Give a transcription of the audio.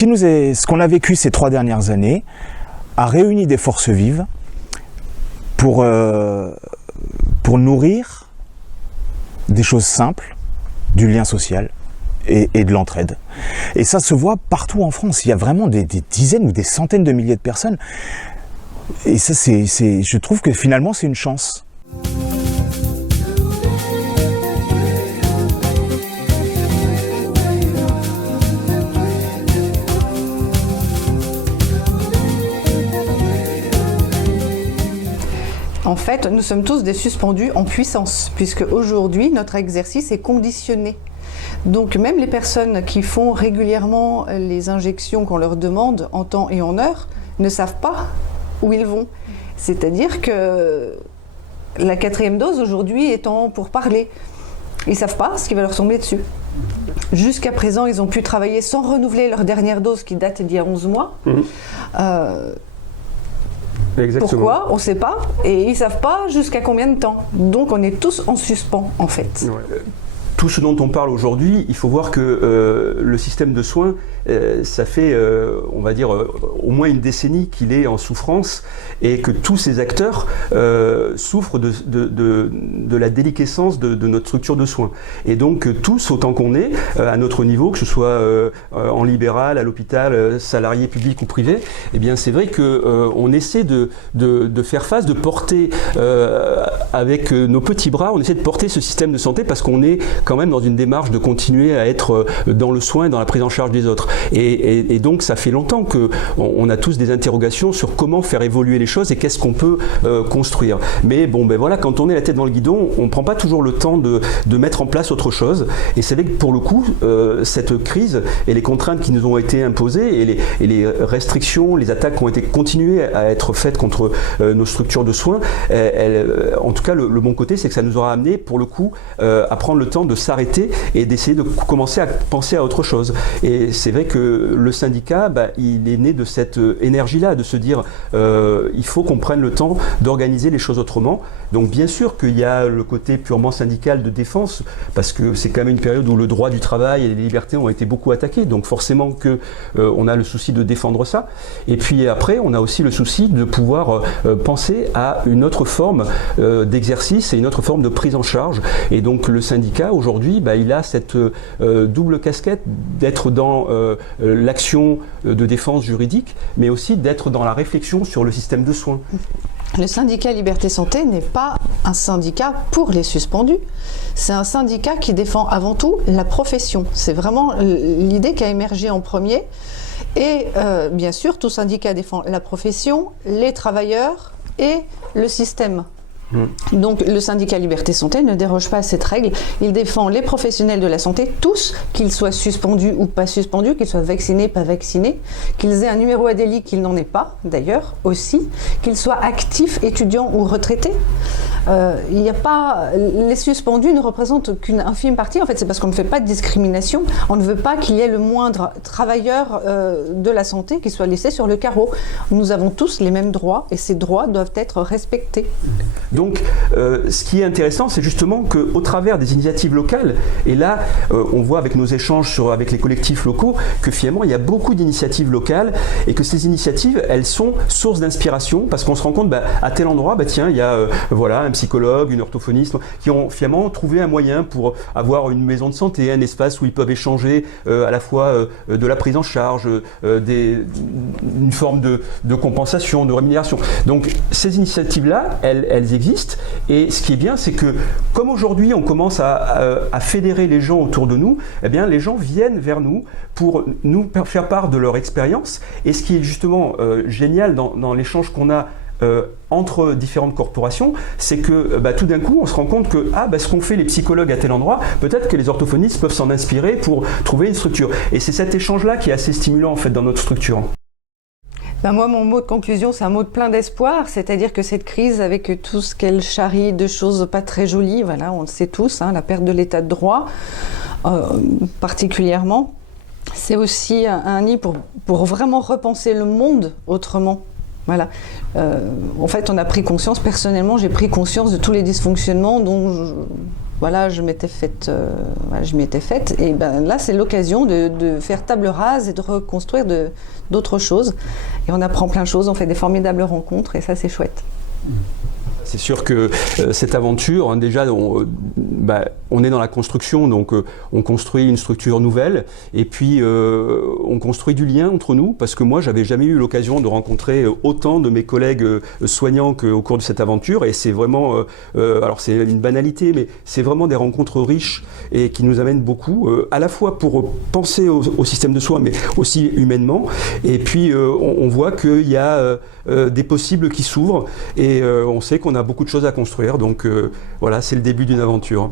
Ce qu'on a vécu ces 3 dernières années a réuni des forces vives pour nourrir des choses simples, du lien social et de l'entraide. Et ça se voit partout en France. Il y a vraiment des dizaines ou des centaines de milliers de personnes. Et ça, je trouve que finalement, c'est une chance. En fait, nous sommes tous des suspendus en puissance, puisque aujourd'hui, notre exercice est conditionné. Donc même les personnes qui font régulièrement les injections qu'on leur demande en temps et en heure ne savent pas où ils vont. C'est-à-dire que la 4e dose aujourd'hui étant pour parler, ils ne savent pas ce qui va leur tomber dessus. Jusqu'à présent, ils ont pu travailler sans renouveler leur dernière dose qui date d'il y a 11 mois. Exactement. Pourquoi? On ne sait pas. Et ils ne savent pas jusqu'à combien de temps. Donc on est tous en suspens, en fait. Ouais. Tout ce dont on parle aujourd'hui, il faut voir que le système de soins, ça fait, on va dire, au moins une décennie qu'il est en souffrance et que tous ces acteurs souffrent de la déliquescence de notre structure de soins. Et donc tous, autant qu'on est, à notre niveau, que ce soit en libéral, à l'hôpital, salarié public ou privé, eh bien c'est vrai qu'on essaie de faire face, de porter avec nos petits bras, on essaie de porter ce système de santé parce qu'on est quand même dans une démarche de continuer à être dans le soin et dans la prise en charge des autres. Et donc ça fait longtemps qu'on a tous des interrogations sur comment faire évoluer les choses et qu'est-ce qu'on peut construire. Mais bon, ben voilà, quand on est la tête dans le guidon, on ne prend pas toujours le temps de mettre en place autre chose. Et c'est vrai que pour le coup, cette crise et les contraintes qui nous ont été imposées et les restrictions, les attaques qui ont été continuées à être faites contre nos structures de soins, en tout cas le bon côté, c'est que ça nous aura amené pour le coup à prendre le temps de s'arrêter et d'essayer de commencer à penser à autre chose. Et c'est vrai que le syndicat, il est né de cette énergie-là, de se dire il faut qu'on prenne le temps d'organiser les choses autrement. Donc bien sûr qu'il y a le côté purement syndical de défense, parce que c'est quand même une période où le droit du travail et les libertés ont été beaucoup attaqués, donc forcément qu'on a le souci de défendre ça. Et puis après, on a aussi le souci de pouvoir penser à une autre forme d'exercice et une autre forme de prise en charge. Et donc le syndicat, aujourd'hui, il a cette double casquette d'être dans l'action de défense juridique, mais aussi d'être dans la réflexion sur le système de soins. Le syndicat Liberté Santé n'est pas un syndicat pour les suspendus. C'est un syndicat qui défend avant tout la profession. C'est vraiment l'idée qui a émergé en premier. Et bien sûr, tout syndicat défend la profession, les travailleurs et le système. Donc le syndicat Liberté Santé ne déroge pas à cette règle. Il défend les professionnels de la santé, tous, qu'ils soient suspendus ou pas suspendus, qu'ils soient vaccinés, pas vaccinés, qu'ils aient un numéro ADELI, qu'ils n'en aient pas d'ailleurs aussi, qu'ils soient actifs, étudiants ou retraités. Il n'y a pas, les suspendus ne représentent qu'une infime partie. En fait, c'est parce qu'on ne fait pas de discrimination. On ne veut pas qu'il y ait le moindre travailleur de la santé qui soit laissé sur le carreau. Nous avons tous les mêmes droits et ces droits doivent être respectés. Donc, ce qui est intéressant, c'est justement qu'au travers des initiatives locales, et là, on voit avec nos échanges avec les collectifs locaux, que finalement, il y a beaucoup d'initiatives locales, et que ces initiatives, elles sont source d'inspiration, parce qu'on se rend compte, à tel endroit, tiens, il y a un psychologue, une orthophoniste, qui ont finalement trouvé un moyen pour avoir une maison de santé, un espace où ils peuvent échanger à la fois de la prise en charge, une forme de compensation, de rémunération. Donc, ces initiatives-là, elles existent. Et ce qui est bien, c'est que comme aujourd'hui on commence à fédérer les gens autour de nous, eh bien les gens viennent vers nous pour nous faire part de leur expérience. Et ce qui est justement génial dans l'échange qu'on a entre différentes corporations, c'est que tout d'un coup on se rend compte que ce qu'ont fait les psychologues à tel endroit, peut-être que les orthophonistes peuvent s'en inspirer pour trouver une structure. Et c'est cet échange-là qui est assez stimulant en fait dans notre structure. Moi, mon mot de conclusion, c'est un mot de plein d'espoir, c'est-à-dire que cette crise, avec tout ce qu'elle charrie de choses pas très jolies, voilà, on le sait tous, la perte de l'état de droit, particulièrement, c'est aussi un nid pour vraiment repenser le monde autrement. Voilà. En fait, on a pris conscience, personnellement, j'ai pris conscience de tous les dysfonctionnements dont voilà, je m'étais faite, et ben là c'est l'occasion de faire table rase et de reconstruire d'autres choses. Et on apprend plein de choses, on fait des formidables rencontres et ça c'est chouette. C'est sûr que cette aventure, déjà, on est dans la construction, donc on construit une structure nouvelle, et puis on construit du lien entre nous, parce que moi, j'avais jamais eu l'occasion de rencontrer autant de mes collègues soignants qu'au cours de cette aventure, et c'est vraiment, alors c'est une banalité, mais c'est vraiment des rencontres riches et qui nous amènent beaucoup, à la fois pour penser au système de soins, mais aussi humainement, et puis on voit qu'il y a des possibles qui s'ouvrent, et on sait qu'on a beaucoup de choses à construire, donc voilà, c'est le début d'une aventure.